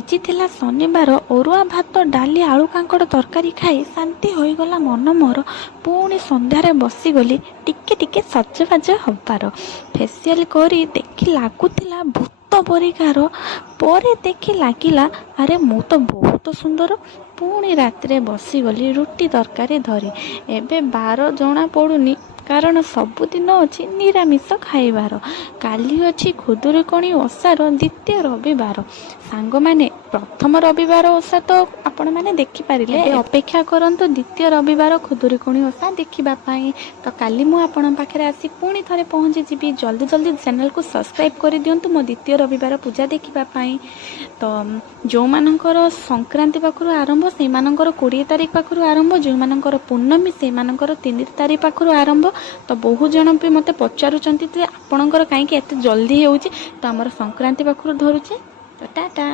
ଆଜି ଥିଲା ଶନିବାର। ଅରୁଆ ଭାତ ଡାଲି ଆଳୁ କାଙ୍କଡ଼ ତରକାରୀ ଖାଇ ଶାନ୍ତି ହୋଇଗଲା ମନ ମୋର। ପୁଣି ସନ୍ଧ୍ୟାରେ ବସିଗଲି ଟିକେ ଟିକେ ସଜବାଜ ହବାର। ଫେସିଆଲ କରି ଦେଖି ଲାଗୁଥିଲା ଭୂତ ପରିକାର। ପରେ ଦେଖି ଲାଗିଲା ଆରେ ମୁଁ ତ ବହୁତ ସୁନ୍ଦର। ପୁଣି ରାତିରେ ବସିଗଲି ରୁଟି ତରକାରୀ ଧରି। ଏବେ ବାର ଜଣା ପଡ଼ୁନି କାରଣ ସବୁଦିନ ଅଛି ନିରାମିଷ ଖାଇବାର। କାଲି ଅଛି ଖୁଦୁରୁକୁଣୀ ଓଷାର ଦ୍ୱିତୀୟ ରବିବାର। ସାଙ୍ଗମାନେ, ପ୍ରଥମ ରବିବାର ଓଷା ତ ଆପଣମାନେ ଦେଖିପାରିଲେ, ଅପେକ୍ଷା କରନ୍ତୁ ଦ୍ୱିତୀୟ ରବିବାର ଖୁଦୁରୁକୁଣୀ ଓଷା ଦେଖିବା ପାଇଁ। ତ କାଲି ମୁଁ ଆପଣଙ୍କ ପାଖରେ ଆସି ପୁଣି ଥରେ ପହଞ୍ଚିଯିବି। ଜଲ୍ଦି ଜଲ୍ଦି ଚ୍ୟାନେଲକୁ ସବସ୍କ୍ରାଇବ୍ କରିଦିଅନ୍ତୁ ମୋ ଦ୍ୱିତୀୟ ରବିବାର ପୂଜା ଦେଖିବା ପାଇଁ। ତ ଯେଉଁମାନଙ୍କର ସଂକ୍ରାନ୍ତି ପାଖରୁ ଆରମ୍ଭ ସେଇମାନଙ୍କର 20 ତାରିଖ ପାଖରୁ ଆରମ୍ଭ, ଯେଉଁମାନଙ୍କର ପୂର୍ଣ୍ଣମୀ ସେଇମାନଙ୍କର 3 ତାରିଖ ପାଖରୁ ଆରମ୍ଭ। ତ ବହୁ ଜଣ ବି ମୋତେ ପଚାରୁଛନ୍ତି ଯେ ଆପଣଙ୍କର କାହିଁକି ଏତେ ଜଲ୍ଦି ହେଉଛି। ତ ଆମର ସଂକ୍ରାନ୍ତି ପାଖରୁ ଧରୁଛେ। ତ ଟାଟା।